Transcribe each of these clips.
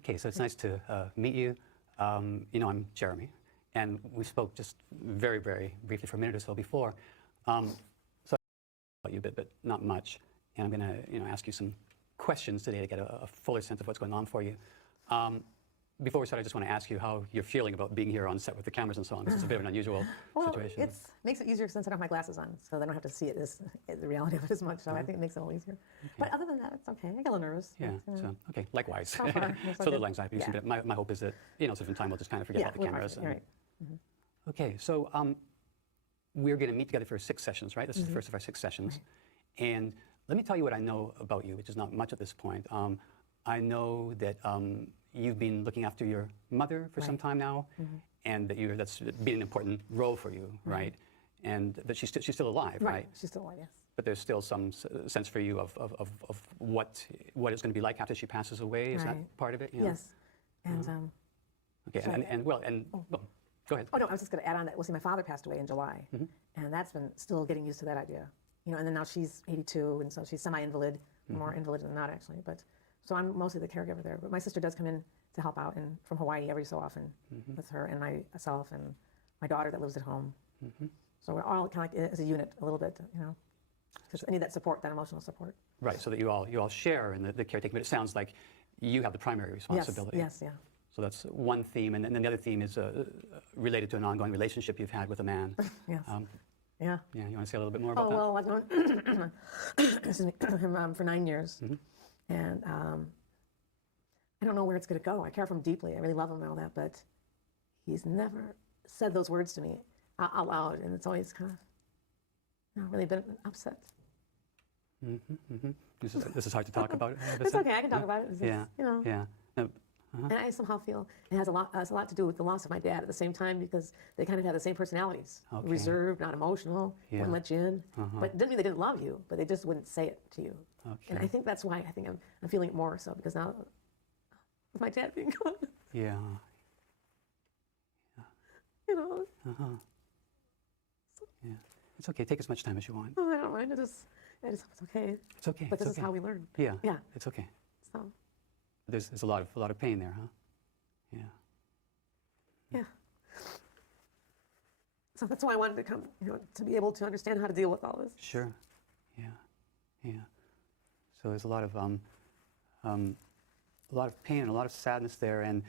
Okay, so it's nice to meet you. I'm Jeremy, and we spoke just very, very briefly for a minute or so before. So about you a bit, but not much. And I'm going to, ask you some questions today to get a fuller sense of what's going on for you. Before we start, I just want to ask you how you're feeling about being here on set with the cameras and so on. This is a bit of an unusual situation. Well, it makes it easier since I don't have my glasses on, so they don't have to see it as the reality of it as much. So I think it makes it a little easier. Okay. But other than that, it's okay. I get a little nervous. Yeah. So okay. Likewise. So far, so a little anxiety. Yeah. My hope is that sort of in time we'll just kind of forget about the cameras. Right. Okay. So we're going to meet together for 6 sessions, right? This is the first of our 6 sessions, and let me tell you what I know about you, which is not much at this point. I know that you've been looking after your mother for some time now, and that that's been an important role for you, right? And that she's still alive, right? She's still alive, yes. But there's still some sense for you of what it's going to be like after she passes away. Is that part of it? Yes. And okay. Well, go ahead. Oh no, I was just going to add on that. Well, see, my father passed away in July, and that's been still getting used to that idea. And then now she's 82, and so she's semi-invalid, more invalid than not actually. But so I'm mostly the caregiver there. But my sister does come in to help out from Hawaii every so often with her and myself and my daughter that lives at home. So we're all kind of like as a unit a little bit, because I need that support, that emotional support. Right. So that you all share in the caretaking. But it sounds like you have the primary responsibility. Yes. Yeah. So that's one theme, and then the other theme is related to an ongoing relationship you've had with a man. Yes. Yeah. You want to say a little bit more about that? Well, I've known him for 9 years, and I don't know where it's going to go. I care for him deeply. I really love him and all that, but he's never said those words to me out loud, and it's always kind of, really been upset. This is hard to talk about. It's okay. I can talk about it. It's Yeah. Yeah. And I somehow feel it has a lot to do with the loss of my dad at the same time, because they kind of had the same personalities. Okay. Reserved, not emotional, wouldn't let you in. But it didn't mean they didn't love you, but they just wouldn't say it to you. Okay. And I think that's why I'm feeling it more so, because now with my dad being gone. Yeah. Yeah. It's okay. Take as much time as you want. Oh, I don't mind. It's okay. It's okay. But this is how we learn. Yeah. Yeah. It's okay. So. There's a lot of pain there, huh? Yeah. Yeah. So that's why I wanted to come, to be able to understand how to deal with all this. Sure. Yeah. So there's a lot of pain and a lot of sadness there, and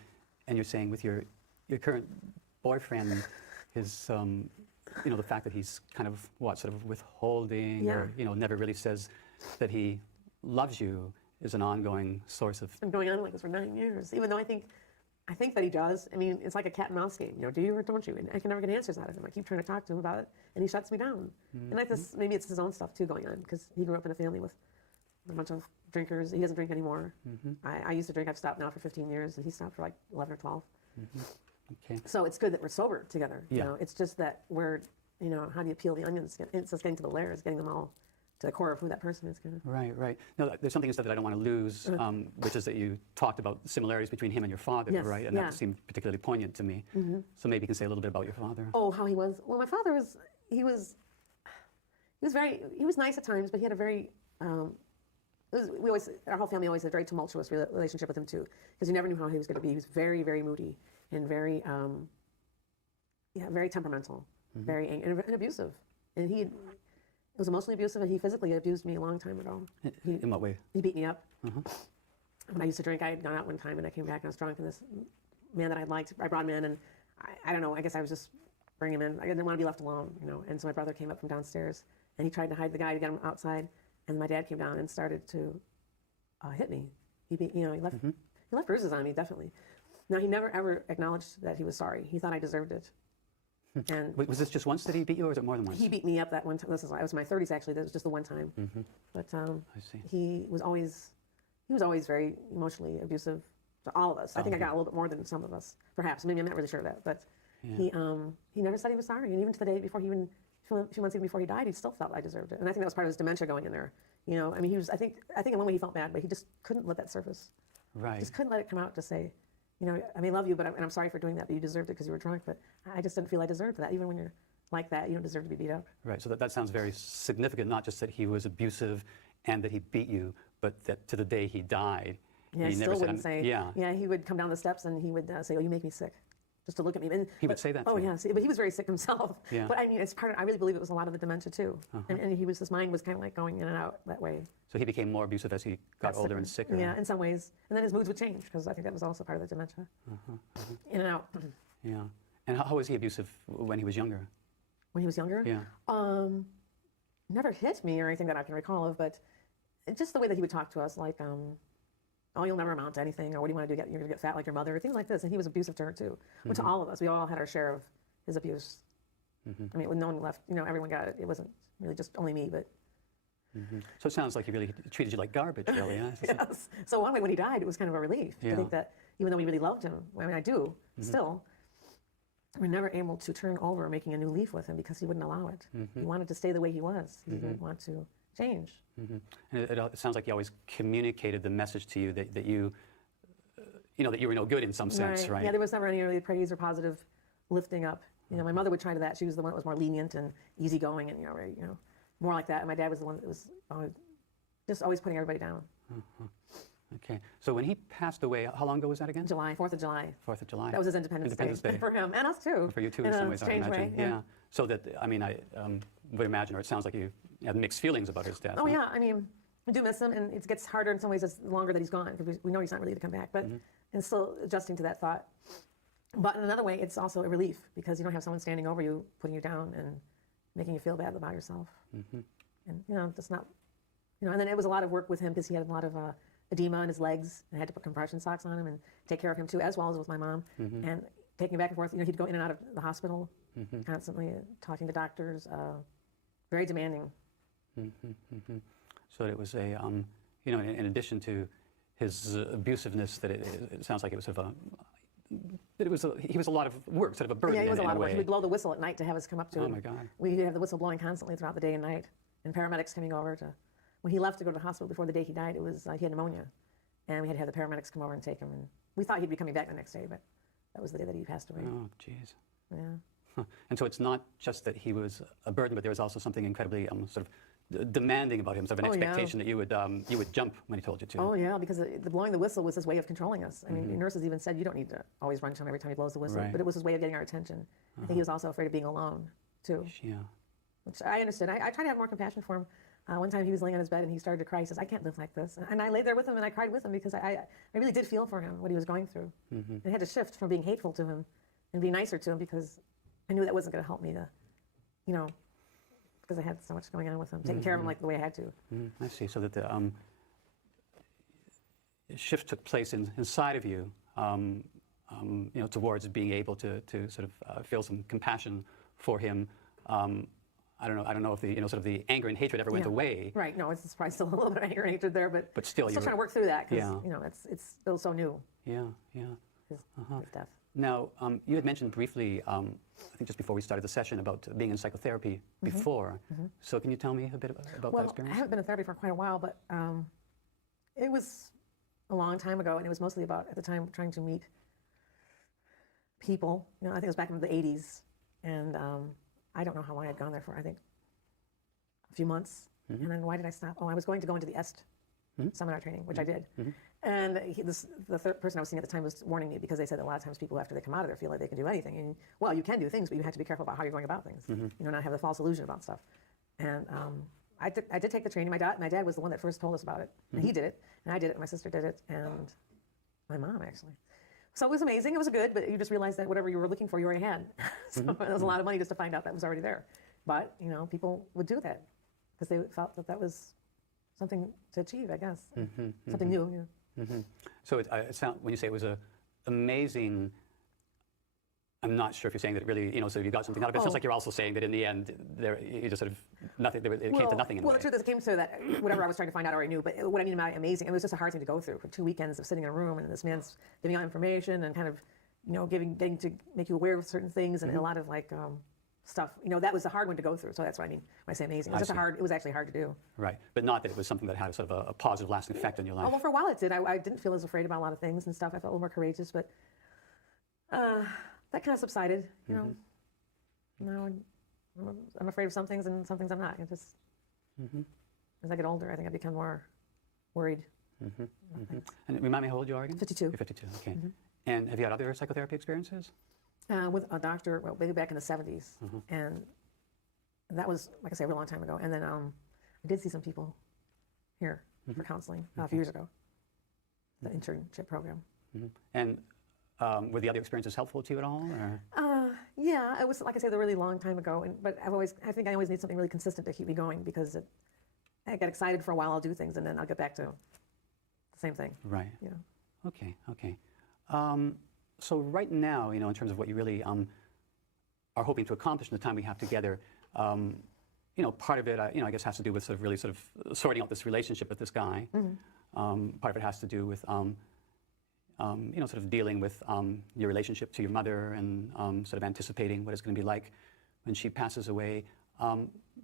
you're saying with your current boyfriend, his the fact that he's kind of sort of withholding, or never really says that he loves you, is an ongoing source of. It's been going on like this for 9 years, even though I think that he does. I mean, it's like a cat and mouse game. Do you or don't you? And I can never get answers out of him. I keep trying to talk to him about it, and he shuts me down. And maybe it's his own stuff too going on, because he grew up in a family with a bunch of drinkers. He doesn't drink anymore. I used to drink. I've stopped now for 15 years, and he stopped for like 11 or 12. Okay. So it's good that we're sober together. Yeah. It's just that we're, how do you peel the onions? It's just getting to the layers, getting them all to the core of who that person is. Right. No, there's something that I don't want to lose, which is that you talked about similarities between him and your father, right? And that seemed particularly poignant to me. So maybe you can say a little bit about your father. Oh, how he was. Well, my father was nice at times, but he had a very, our whole family always had a very tumultuous relationship with him too, because you never knew how he was going to be. He was very, very moody and very, very temperamental, very angry and abusive. And he was emotionally abusive, and he physically abused me a long time ago. In what way? He beat me up. When I used to drink, I had gone out one time, and I came back, and I was drunk, and this man that I liked, I brought him in, and I don't know, I guess I was just bringing him in. I didn't want to be left alone, And so my brother came up from downstairs, and he tried to hide the guy to get him outside, and my dad came down and started to hit me. He left bruises on me, definitely. Now, he never ever acknowledged that he was sorry. He thought I deserved it. And was this just once that he beat you, or was it more than once? He beat me up that one time. I was in my 30s, actually. That was just the one time. But I see. he was always very emotionally abusive to all of us. I think I got a little bit more than some of us, perhaps. Maybe I'm not really sure of that. But he never said he was sorry. And even to the day before a few months even before he died, he still felt I deserved it. And I think that was part of his dementia going in there. I mean, I think in one way he felt bad, but he just couldn't let that surface. Right. Just couldn't let it come out to say, I may love you, and I'm sorry for doing that, but you deserved it because you were drunk. But I just didn't feel I deserved that. Even when you're like that, you don't deserve to be beat up. Right. So that sounds very significant, not just that he was abusive and that he beat you, but that to the day he died, Yeah, He he never still said, wouldn't say. Yeah. He would come down the steps and he would say, "Oh, you make me sick," just to look at me. And, He would say that Oh to you? yeah, see, but he was very sick himself. Yeah. But I mean, it's part of. I really believe it was a lot of the dementia too. And he was his mind was kind of like going in and out that way. So he became more abusive as he got older and sicker. Yeah, in some ways. And then his moods would change because I think that was also part of the dementia. In and out. Yeah. And how was he abusive when he was younger? When he was younger, Yeah. never hit me or anything that I can recall of, but just the way that he would talk to us, like, "Oh, you'll never amount to anything," or "What do you want to do? You're going to get fat like your mother," or things like this. And he was abusive to her too. Well, to all of us, we all had our share of his abuse. I mean, with no one left, everyone got it. It wasn't really just only me, but So it sounds like he really treated you like garbage, really. Yeah? yes. So one way when he died, it was kind of a relief Yeah. to think that even though we really loved him, I mean, I do still. We were never able to turn over making a new leaf with him because he wouldn't allow it. He wanted to stay the way he was. He didn't want to change. And it sounds like he always communicated the message to you that you, that you were no good in some sense, right? Yeah, there was never any really praise or positive lifting up. My mother would try to that. She was the one that was more lenient and easygoing and, very, more like that. And my dad was the one that was just always putting everybody down. Okay. So when he passed away, how long ago was that again? July, 4th of July. 4th of July. That was his Independence Day. For him and us too. For you too, in in some a ways, I strange imagine. way. Yeah. So that, I mean, I would imagine, or it sounds like you had mixed feelings about his death. Oh huh? yeah, I mean, I do miss him, and it gets harder in some ways as the longer that he's gone because we know he's not really to come back. But and still adjusting to that thought. But in another way, it's also a relief because you don't have someone standing over you, putting you down, and making you feel bad about yourself. And just not, and then it was a lot of work with him because he had a lot of edema in his legs, and I had to put compression socks on him and take care of him too, as well as with my mom, and taking him back and forth. He'd go in and out of the hospital constantly, talking to doctors, very demanding. So it was a, in addition to his abusiveness, that it sounds like it was sort of he was a lot of work, sort of a burden. Yeah, he was a lot in of work. way. We'd blow the whistle at night to have us come up to him. Oh my God. We'd have the whistle blowing constantly throughout the day and night, and paramedics coming over to. When he left to go to the hospital before the day he died, it was he had pneumonia, and we had to have the paramedics come over and take him. And we thought he'd be coming back the next day, but that was the day that he passed away. Oh, jeez. Yeah. Huh. And so it's not just that he was a burden, but there was also something incredibly sort of demanding about him, sort of an expectation that you would jump when he told you to. Oh yeah, because the blowing the whistle was his way of controlling us. I mean, the nurses even said you don't need to always run to him every time he blows the whistle, Right. but it was his way of getting our attention. I think he was also afraid of being alone too, Yeah. which I understood. I tried to have more compassion for him. One time he was laying on his bed and he started to cry. He says, "I can't live like this," and I laid there with him and I cried with him because I really did feel for him what he was going through. And I had to shift from being hateful to him and be nicer to him because I knew that wasn't going to help me to, because I had so much going on with him, taking care of him like the way I had to. I see. So that the shift took place inside of you, towards being able to sort of feel some compassion for him. I don't know if the sort of the anger and hatred ever went away. Right. No, it's probably still a little bit of anger and hatred there, but still, I'm still trying to work through that because Yeah. it's still so new. Yeah. His death. Now, you had mentioned briefly, I think just before we started the session, about being in psychotherapy before. So can you tell me a bit about that Well, I experience? haven't been in therapy for quite a while, but it was a long time ago, and it was mostly about, at the time, trying to meet people. I think it was back in the 80s, and I don't know how long I'd gone there for, I think a few months. And then why did I stop? Oh, I was going to go into the EST seminar training, which I did. And the third person I was seeing at the time was warning me because they said that a lot of times people, after they come out of there, feel like they can do anything. And, well, you can do things, but you have to be careful about how you're going about things. Not have the false illusion about stuff. And I did take the training. My dad was the one that first told us about it. And he did it, and I did it, and my sister did it, and my mom, actually. So it was amazing. It was good, but you just realized that whatever you were looking for, you already had. So it was a lot of money just to find out that was already there. But, people would do that because they felt that was something to achieve, I guess. Something new. So it when you say it was amazing, I'm not sure if you're saying that it really, so you got something out of it. It sounds like you're also saying that in the end, you just sort of nothing. It came to nothing in a Well, way. the truth is, it came to that whatever I was trying to find out, I already knew. But what I mean by amazing, it was just a hard thing to go through. For 2 weekends of sitting in a room and this man's giving out information and kind of, getting to make you aware of certain things and a lot of stuff. That was a hard one to go through. So that's what I mean when I say amazing. It was it was actually hard to do. Right, but not that it was something that had a sort of a positive, lasting effect on your life. Oh, well, for a while it did. I didn't feel as afraid about a lot of things and stuff. I felt a little more courageous, but that kind of subsided. Now I'm afraid of some things and some things I'm not. It just as I get older, I think I become more worried. And remind me how old you are again? 52. You're 52, okay. And have you had other psychotherapy experiences? With a doctor, well, maybe back in the 70s. And that was, like I say, a real long time ago. And then I did see some people here for counseling a few years ago, the internship program. And were the other experiences helpful to you at all? Or? Yeah, it was, like I said, a really long time ago. But I think I always need something really consistent to keep me going because I get excited for a while, I'll do things, and then I'll get back to the same thing. Right. Yeah. Okay, okay. So right now, in terms of what you really are hoping to accomplish in the time we have together, part of it, I guess, has to do with really sorting out this relationship with this guy. Part of it has to do with, sort of dealing with your relationship to your mother and sort of anticipating what it's going to be like when she passes away.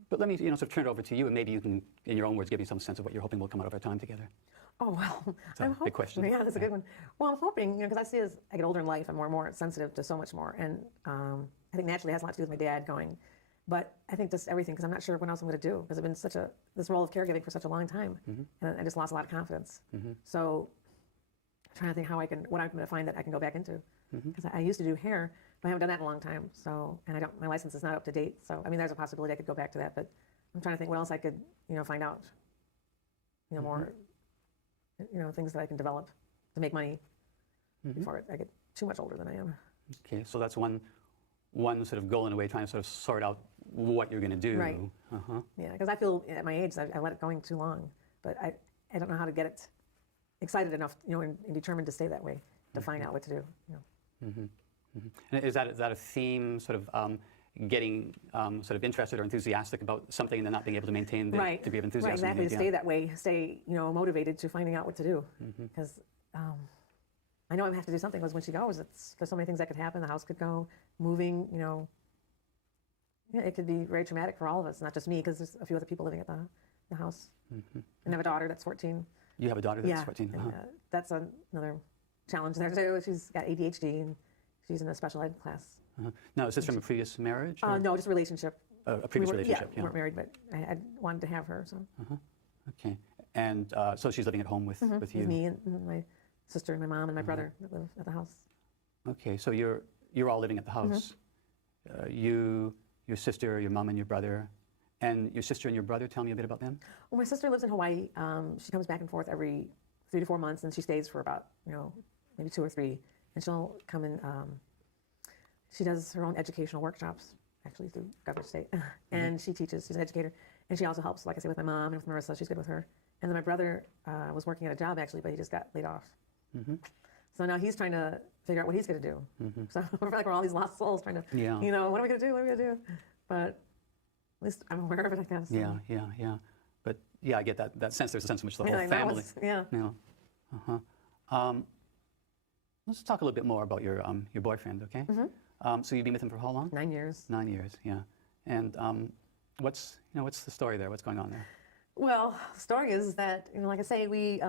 But let me, sort of turn it over to you, and maybe you can, in your own words, give me some sense of what you're hoping will come out of our time together. Oh, well, a big question. Yeah, that's a good one. Well, I'm hoping, because I see as I get older in life, I'm more and more sensitive to so much more. And I think naturally it has a lot to do with my dad going. But I think just everything, because I'm not sure what else I'm going to do, because I've been this role of caregiving for such a long time. And I just lost a lot of confidence. So I'm trying to think what I'm going to find that I can go back into. Because I used to do hair, but I haven't done that in a long time. So, and my license is not up to date. So, I mean, there's a possibility I could go back to that. But I'm trying to think what else I could, find out. More, things that I can develop to make money before I get too much older than I am. Okay, so that's one sort of goal in a way, trying to sort of sort out what you're going to do. Right. Yeah, because I feel at my age I let it going too long, but I don't know how to get it excited enough, and determined to stay that way to find out what to do. And is that a theme, sort of getting sort of interested or enthusiastic about something and then not being able to maintain the degree of enthusiasm? Right, exactly. To stay that way, stay motivated to finding out what to do, because. I know I have to do something because when she goes, there's so many things that could happen. The house could go, moving, it could be very traumatic for all of us, not just me, because there's a few other people living at the house. And I have a daughter that's 14. You have a daughter that's 14? And, that's another challenge there too. She's got ADHD and she's in a special ed class. Now, is this from a previous marriage? No, just a relationship. A previous relationship, we weren't married, but I wanted to have her, so. Okay. And so she's living at home with you? With me and my sister and my mom and my brother that live at the house. Okay, so you're all living at the house. You, your sister, your mom, and your brother. And your sister and your brother, tell me a bit about them. Well, my sister lives in Hawaii. She comes back and forth every 3 to 4 months, and she stays for about, maybe 2 or 3. And she'll come and she does her own educational workshops, actually through Governor State. And she teaches, she's an educator. And she also helps, like I say, with my mom and with Marissa. She's good with her. And then my brother was working at a job, actually, but he just got laid off. So now he's trying to figure out what he's going to do. So I feel like we're all these lost souls trying to, what are we going to do? What are we going to do? But at least I'm aware of it, I guess. Yeah. But I get that sense. There's a sense in which the whole family. Let's talk a little bit more about your boyfriend, okay? So you've been with him for how long? 9 years. 9 years, yeah. And what's the story there? What's going on there? Well, the story is that, like I say, we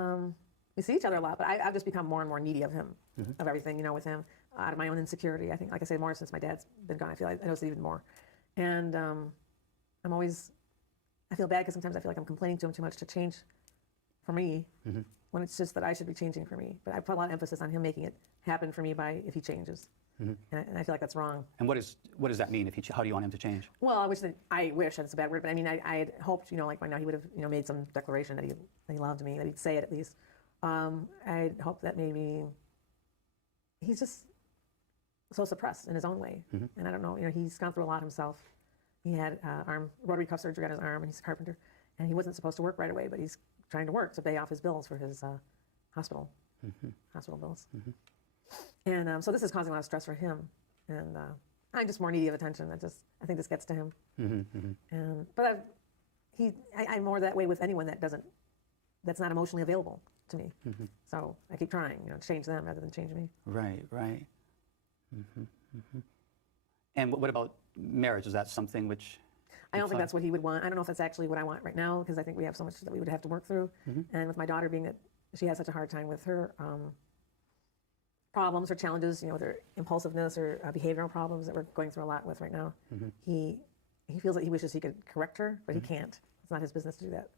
see each other a lot, but I've just become more and more needy of him, of everything, with him, out of my own insecurity. I think, like I say, more since my dad's been gone, I notice it even more. And I feel bad because sometimes I feel like I'm complaining to him too much to change for me, when it's just that I should be changing for me. But I put a lot of emphasis on him making it happen for me if he changes. And I feel like that's wrong. And what does that mean? How do you want him to change? Well, I wish that's a bad word, but I mean, I had hoped, like by now he would have, made some declaration that he loved me, that he'd say it at least. I hope that maybe he's just so suppressed in his own way. And I don't know, he's gone through a lot himself. He had rotary cuff surgery on his arm, and he's a carpenter. And he wasn't supposed to work right away, but he's trying to work to pay off his bills for his hospital bills. And so this is causing a lot of stress for him. And I'm just more needy of attention. I think this gets to him. But I'm more that way with anyone that's not emotionally available to me. So I keep trying, to change them rather than change me. Right. And what about marriage? Is that something which... I don't think that's what he would want. I don't know if that's actually what I want right now, because I think we have so much that we would have to work through. And with my daughter being that she has such a hard time with her problems or challenges, with her impulsiveness or behavioral problems that we're going through a lot with right now, he feels that he wishes he could correct her, but he can't. It's not his business to do that.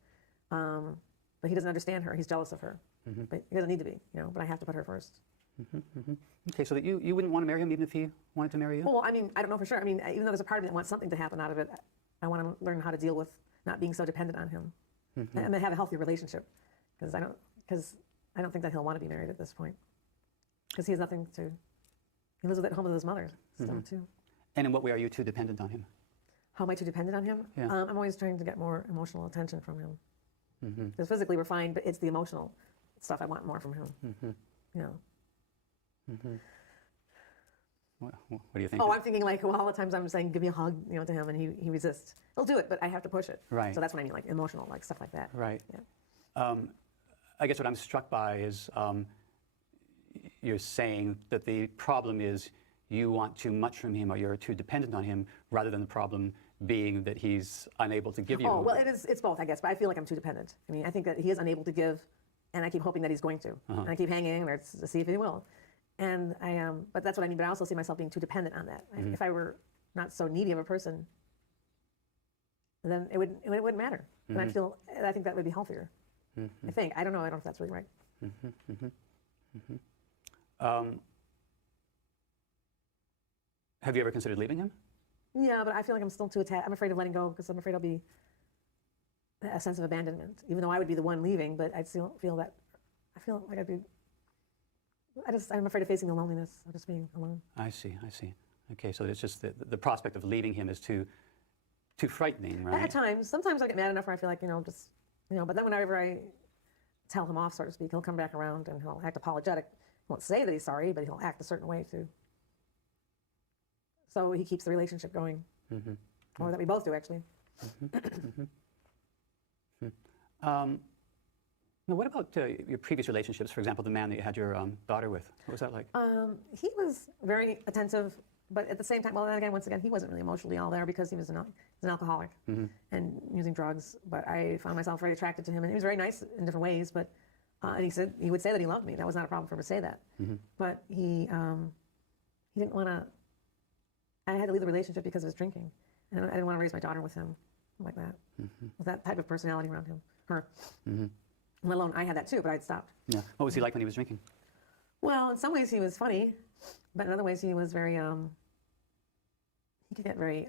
But he doesn't understand her. He's jealous of her. but he doesn't need to be, but I have to put her first. Okay, so that you wouldn't want to marry him even if he wanted to marry you? Well, I mean, I don't know for sure. I mean, even though there's a part of me that wants something to happen out of it, I want to learn how to deal with not being so dependent on him. I'm going to have a healthy relationship because I don't think that he'll want to be married at this point because he has nothing to. He lives at home with his mother still too. And in what way are you too dependent on him? How am I too dependent on him? Yeah. I'm always trying to get more emotional attention from him. Because physically we're fine, but it's the emotional stuff I want more from him. You know. What do you think? Oh, I'm thinking like, well, all the times I'm saying, give me a hug, to him, and he resists. He'll do it, but I have to push it. Right. So that's what I mean, like emotional, like stuff like that. Right. Yeah. I guess what I'm struck by is you're saying that the problem is you want too much from him or you're too dependent on him, rather than the problem being that he's unable to give you. Oh, well, it's both, I guess, but I feel like I'm too dependent. I mean, I think that he is unable to give, and I keep hoping that he's going to. And I keep hanging in there to see if he will. And but that's what I mean, but I also see myself being too dependent on that. If I were not so needy of a person, then it wouldn't matter. And I think that would be healthier. I think. I don't know if that's really right. Have you ever considered leaving him? Yeah, but I feel like I'm still too attached. I'm afraid of letting go because I'm afraid I'll be a sense of abandonment, even though I would be the one leaving, but I'd still feel that, I feel like I'd be, I'm afraid of facing the loneliness of just being alone. I see. Okay, so it's just the prospect of leaving him is too frightening, right? At times. Sometimes I get mad enough where I feel like, but then whenever I tell him off, so to speak, he'll come back around and he'll act apologetic. He won't say that he's sorry, but he'll act a certain way too. So he keeps the relationship going. Or that we both do, actually. Now, what about your previous relationships? For example, the man that you had your daughter with. What was that like? He was very attentive, but at the same time, once again, he wasn't really emotionally all there because he was an alcoholic and using drugs. But I found myself very attracted to him, and he was very nice in different ways. But and he would say that he loved me. That was not a problem for him to say that. But he didn't want to. I had to leave the relationship because of his drinking, and I didn't want to raise my daughter with him like that, with that type of personality around her. Let alone I had that too, but I'd stopped. Yeah. What was he like when he was drinking? Well, in some ways he was funny, but in other ways he was very. He could get very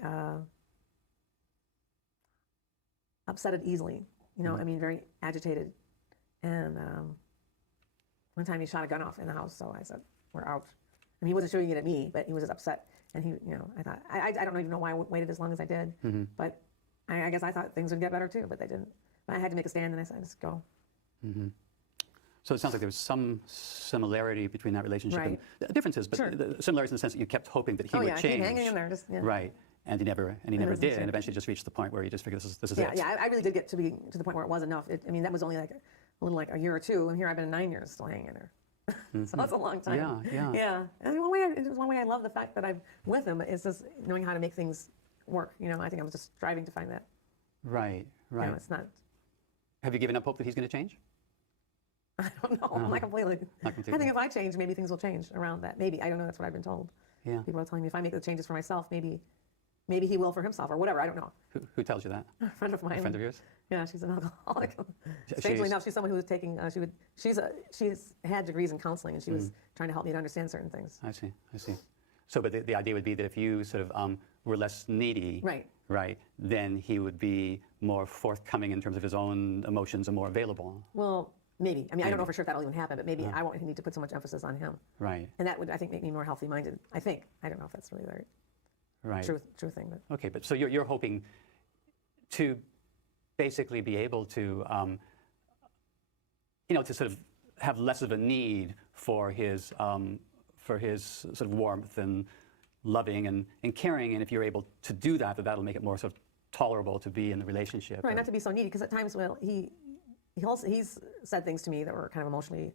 upset easily. I mean, very agitated. And one time he shot a gun off in the house, so I said, "We're out." And he wasn't shooting it at me, but he was just upset. And he, I thought, I don't even know why I waited as long as I did, but I guess I thought things would get better too, but they didn't. But I had to make a stand, and I said, just go. So it sounds like there was some similarity between that relationship Right. and differences, but Sure. the similarities in the sense that you kept hoping that he would I keep change. hanging in there, just Right, and he never wasn't did, sure. and eventually just reached the point where you just figured this is Yeah, it. yeah, I really did get to the point where it was enough. I mean, that was only like a little like a year or two, and here I've been 9 years still hanging in there. So that's a long time. Yeah. And one way I love the fact that I'm with him is just knowing how to make things work. I think I'm just striving to find that. Right. It's not. Have you given up hope that he's going to change? I don't know. Not completely. Not completely. I think if I change, maybe things will change around that. Maybe. I don't know. That's what I've been told. Yeah. People are telling me if I make the changes for myself, maybe he will for himself or whatever. I don't know. Who tells you that? A friend of mine. A friend of yours? Yeah, she's an alcoholic. Strangely enough, she's someone who was taking. She's had degrees in counseling, and she was trying to help me to understand certain things. I see. So, but the idea would be that if you sort of were less needy, right, then he would be more forthcoming in terms of his own emotions and more available. Well, maybe. I mean, I don't know for sure if that'll even happen, but maybe I won't need to put so much emphasis on him. Right. And that would, I think, make me more healthy-minded. I think. I don't know if that's really the true thing. But. Okay, but so you're hoping to basically be able to, to sort of have less of a need for his sort of warmth and loving and caring, and if you're able to do that, that'll make it more sort of tolerable to be in the relationship. Right, not to be so needy, because at times, he's said things to me that were kind of emotionally,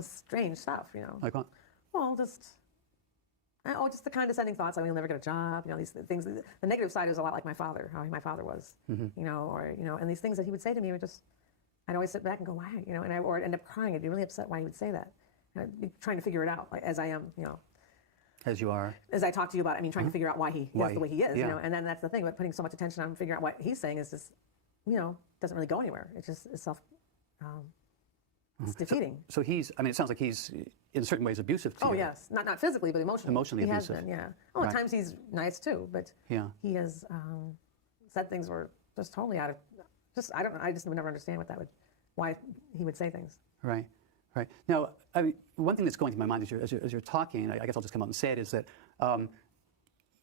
strange stuff, Like what? Well, just the condescending thoughts. Like, you'll never get a job. These things. The negative side is a lot like my father, how my father was. And these things that he would say to me were just. I'd always sit back and go, why? Or I'd end up crying. I'd be really upset why he would say that. And I'd be trying to figure it out, like, as I am, As you are. As I talk to you about, trying to figure out why he is the way he is, Yeah. And then that's the thing. But putting so much attention on figuring out what he's saying is just, doesn't really go anywhere. It's just it's self. It's defeating. So he's, I mean, it sounds like he's in certain ways abusive to Oh, you. yes. Not physically, but emotionally. Emotionally he abusive. has been, yeah. Oh, Right. at times he's nice too, but Yeah. he has said things were just totally out of, I don't know, I just would never understand why he would say things. Right, right. Now, I mean, one thing that's going through my mind as you're talking, I guess I'll just come out and say it, is that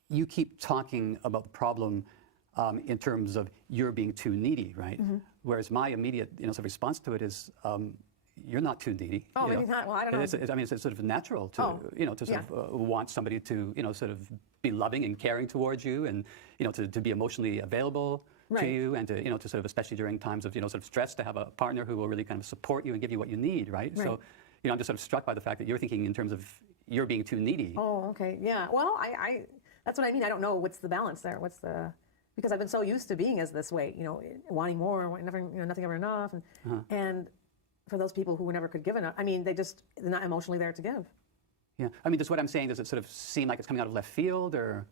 you keep talking about the problem in terms of you're being too needy, right? Whereas my immediate, sort of response to it is, you're not too needy. Oh, you maybe know. not. Well, I don't And know. I mean, it's sort of natural to, Oh, to sort of want somebody to, sort of be loving and caring towards you, and to be emotionally available to Right. you, and to sort of, especially during times of sort of stress, to have a partner who will really kind of support you and give you what you need, right? So, Right. I'm just sort of struck by the fact that you're thinking in terms of you're being too needy. Oh, okay. Yeah. Well, I that's what I mean. I don't know what's the balance there. Because I've been so used to being as this way, wanting more, never, nothing ever enough, and for those people who never could give enough, I mean, they're not emotionally there to give. Yeah. I mean, does what I'm saying, does it sort of seem like it's coming out of left field, or?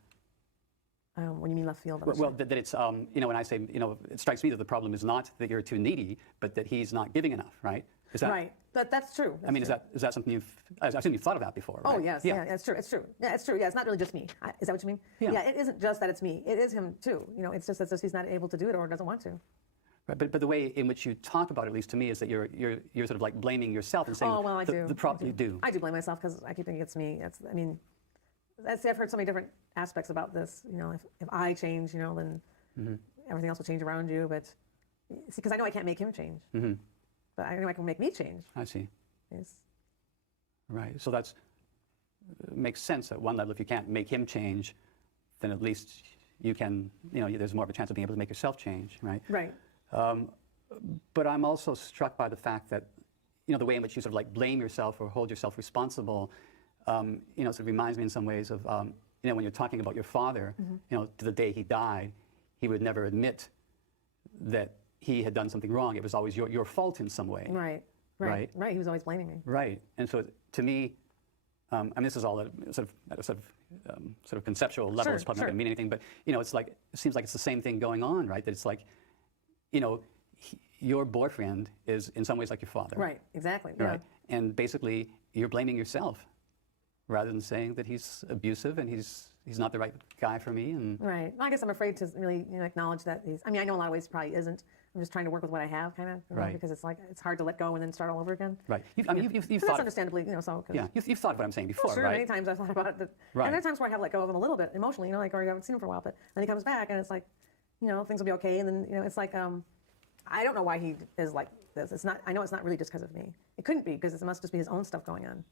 When you mean left field, Well, that it's, when I say, it strikes me that the problem is not that you're too needy, but that he's not giving enough, right? Is that, right? That's true. I mean, is that something I assume you've thought of that before, right? Oh, yes. Yeah, it's true. It's true. Yeah, it's true. Yeah, it's not really just me. Is that what you mean? Yeah. It isn't just that it's me. It is him too. It's just that he's not able to do it or doesn't want to. Right, but the way in which you talk about it, at least to me, is that you're sort of like blaming yourself and saying, Oh, well, I do. You do. I do blame myself because I keep thinking it's me. I've heard so many different aspects about this. If I change, then everything else will change around you. But see, because I know I can't make him change. But I know I can make me change. I see. Yes. Right. So that's makes sense at one level. If you can't make him change, then at least you can, there's more of a chance of being able to make yourself change, right? Right. But I'm also struck by the fact that, the way in which you sort of like blame yourself or hold yourself responsible, sort of reminds me in some ways of, when you're talking about your father, to the day he died, he would never admit that he had done something wrong. It was always your fault in some way. Right. He was always blaming me. Right. And so to me, and this is all at a sort of conceptual level. Sure, It's probably not sure. going to mean anything, but it's like it seems like it's the same thing going on, right? That it's like, your boyfriend is in some ways like your father. Right. Exactly. Yeah. Right. And basically, you're blaming yourself rather than saying that he's abusive and he's not the right guy for me. And Right. I guess I'm afraid to really acknowledge that he's. I mean, I know in a lot of ways he probably isn't. I'm just trying to work with what I have, kind of, Right. because it's like it's hard to let go and then start all over again. right. You've And thought. that's understandably, so. 'Cause- Yeah. You've thought of what I'm saying before, Sure, right? many times I've thought about it. Right. And there are times where I have let go of him a little bit emotionally, or I haven't seen him for a while, but then he comes back and it's like, things will be okay. And then, it's like, I don't know why he is like this. I know it's not really just because of me. It couldn't be because it must just be his own stuff going on.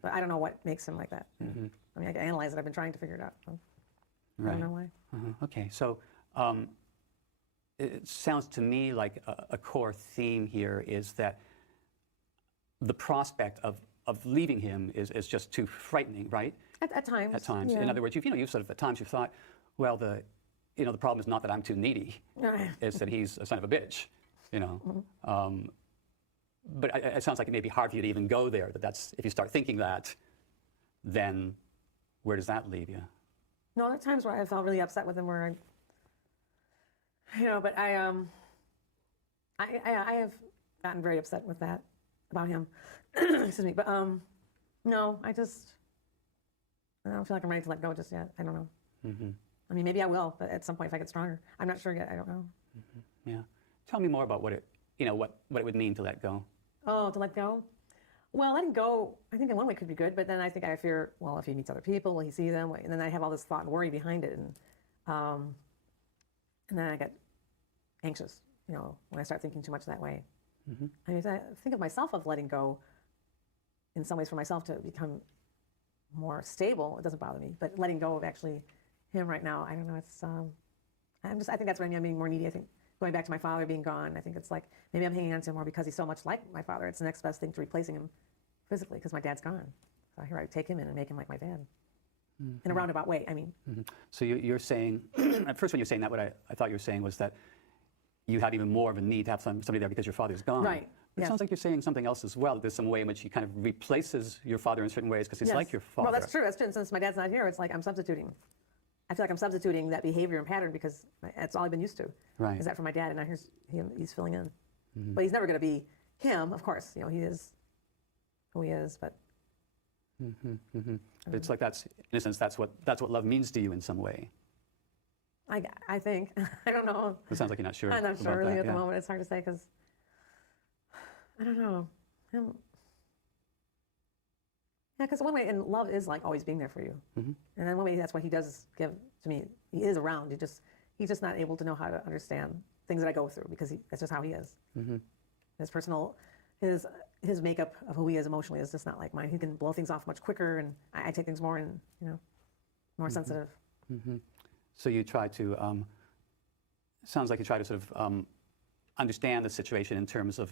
But I don't know what makes him like that. I mean, I can analyze it. I've been trying to figure it out. So I Right. don't know why. Okay, so it sounds to me like a core theme here is that the prospect of leaving him is just too frightening, right? At times. At times. Yeah. In other words, you've sort of at times you've thought, well, the problem is not that I'm too needy, it's that he's a son of a bitch, But it sounds like it may be hard for you to even go there. That's if you start thinking that, then where does that leave you? No, there are times where I felt really upset with him, where but I have gotten very upset with that about him. Excuse me, but no, I don't feel like I'm ready to let go just yet. I don't know. I mean, maybe I will, but at some point if I get stronger, I'm not sure yet. I don't know. Yeah, tell me more about what it what it would mean to let go. Oh, to let go? Well, letting go, I think in one way could be good, but then I think I fear, well, if he meets other people, will he see them? And then I have all this thought and worry behind it, and then I get anxious, when I start thinking too much that way. I mean, if I think of myself of letting go, in some ways for myself to become more stable, it doesn't bother me. But letting go of actually him right now, I don't know. It's I think that's what I mean. I'm being more needy. I think going back to my father being gone, I think it's like maybe I'm hanging on to him more because he's so much like my father. It's the next best thing to replacing him physically because my dad's gone. So here I take him in and make him like my dad. In a roundabout way, I mean. So you're saying, at first when you're saying that, what I thought you were saying was that you have even more of a need to have somebody there because your father's gone. Right. But Yes. it sounds like you're saying something else as well. That there's some way in which he kind of replaces your father in certain ways because he's Yes. like your father. Well, that's true. That's true. And since my dad's not here, it's like I'm substituting. I feel like I'm substituting that behavior and pattern because that's all I've been used to. Right. Is that from my dad, and now he's filling in. But he's never going to be him, of course, you know, he is who he is, but But it's like that's, in a sense, that's what love means to you in some way. I think, I don't know. It sounds like you're not sure. I'm not sure about really that, at the yeah. moment. It's hard to say because I don't know. Him, yeah, because one way, and love is like always being there for you. And then one way, that's what he does give to me. He is around. He's just not able to know how to understand things that I go through because that's just how he is. His personal, his makeup of who he is emotionally is just not like mine. He can blow things off much quicker, and I take things more and more sensitive. So you try to, sounds like you try to sort of understand the situation in terms of,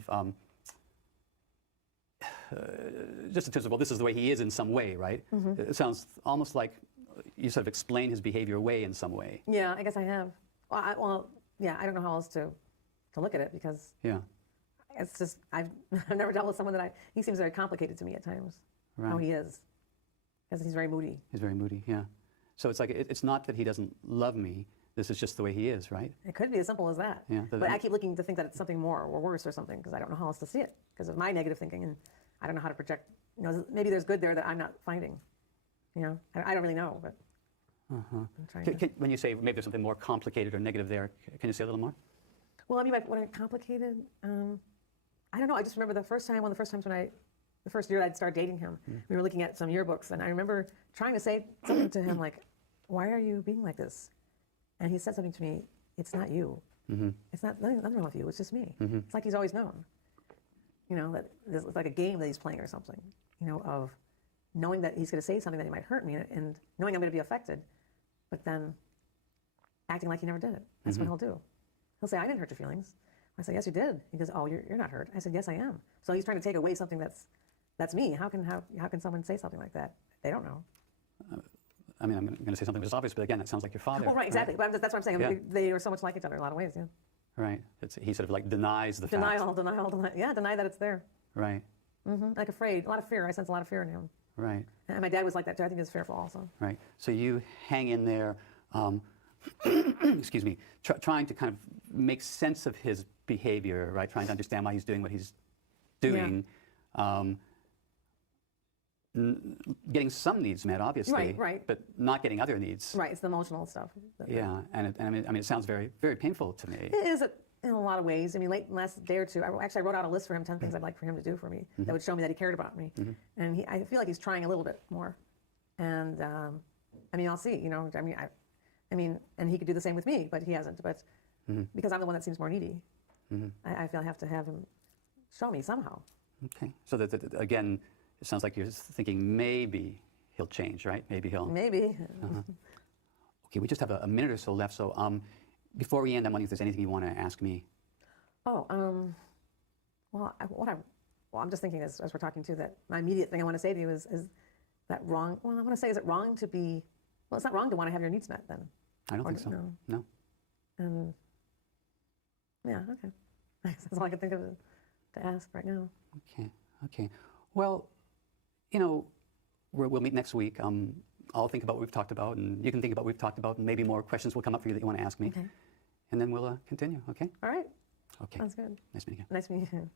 just in terms of, well, this is the way he is in some way, right? It sounds almost like you sort of explain his behavior away in some way. Yeah, I guess I have. Well, yeah, I don't know how else to look at it because Yeah. it's just I've never dealt with someone that he seems very complicated to me at times. Right. How he is, because he's very moody. He's very moody, yeah. So it's like, it's not that he doesn't love me, this is just the way he is, right? It could be as simple as that. Yeah, But I keep looking to think that it's something more or worse or something because I don't know how else to see it because of my negative thinking and I don't know how to project. Maybe there's good there that I'm not finding. I don't really know, but I'm trying to. When you say maybe there's something more complicated or negative there, can you say a little more? Well, I mean, when I complicated, I don't know. I just remember the first year I'd started dating him, we were looking at some yearbooks, and I remember trying to say something to him like, "Why are you being like this?" And he said something to me, "It's not you. It's not nothing wrong with you. It's just me." It's like he's always known. That it's like a game that he's playing or something. Of knowing that he's going to say something that he might hurt me, and knowing I'm going to be affected, but then acting like he never did it. That's what he'll do. He'll say, "I didn't hurt your feelings." I say, "Yes, you did." He goes, "Oh, you're not hurt." I said, "Yes, I am." So he's trying to take away something that's me. How can someone say something like that? They don't know. I mean, I'm going to say something that's obvious, but again, it sounds like your father. Well, right, exactly. But that's what I'm saying. Yeah. They are so much like each other in a lot of ways. Yeah. Right. He sort of like denies the fact. Denial. Yeah, deny that it's there. Right. Like afraid. A lot of fear. I sense a lot of fear in him. Right. And my dad was like that too. I think he was fearful also. Right. So you hang in there, excuse me, trying to kind of make sense of his behavior, right? Trying to understand why he's doing what he's doing. Getting some needs met, obviously. Right. But not getting other needs. Right. It's the emotional stuff. Yeah. And I mean, it sounds very, very painful to me. It is in a lot of ways. I mean, last day or two, I wrote out a list for him, 10 things I'd like for him to do for me that would show me that he cared about me. And I feel like he's trying a little bit more. And I mean, I'll see. I mean, and he could do the same with me, but he hasn't. But because I'm the one that seems more needy, I feel I have to have him show me somehow. Okay. So that again, it sounds like you're thinking maybe he'll change, right? Maybe he'll. Maybe. Okay, we just have a minute or so left. So before we end, I'm wondering if there's anything you want to ask me. Oh, well, I'm just thinking as we're talking too that my immediate thing I want to say to you is that wrong. Well, I want to say, is it wrong to be? Well, it's not wrong to want to have your needs met then. I don't think so. No. And yeah, okay. That's all I can think of to ask right now. Okay. Well, we'll meet next week. I'll think about what we've talked about, and you can think about what we've talked about, and maybe more questions will come up for you that you want to ask me. Okay. And then we'll continue, okay? All right. Okay. Sounds good. Nice meeting you. Nice meeting you.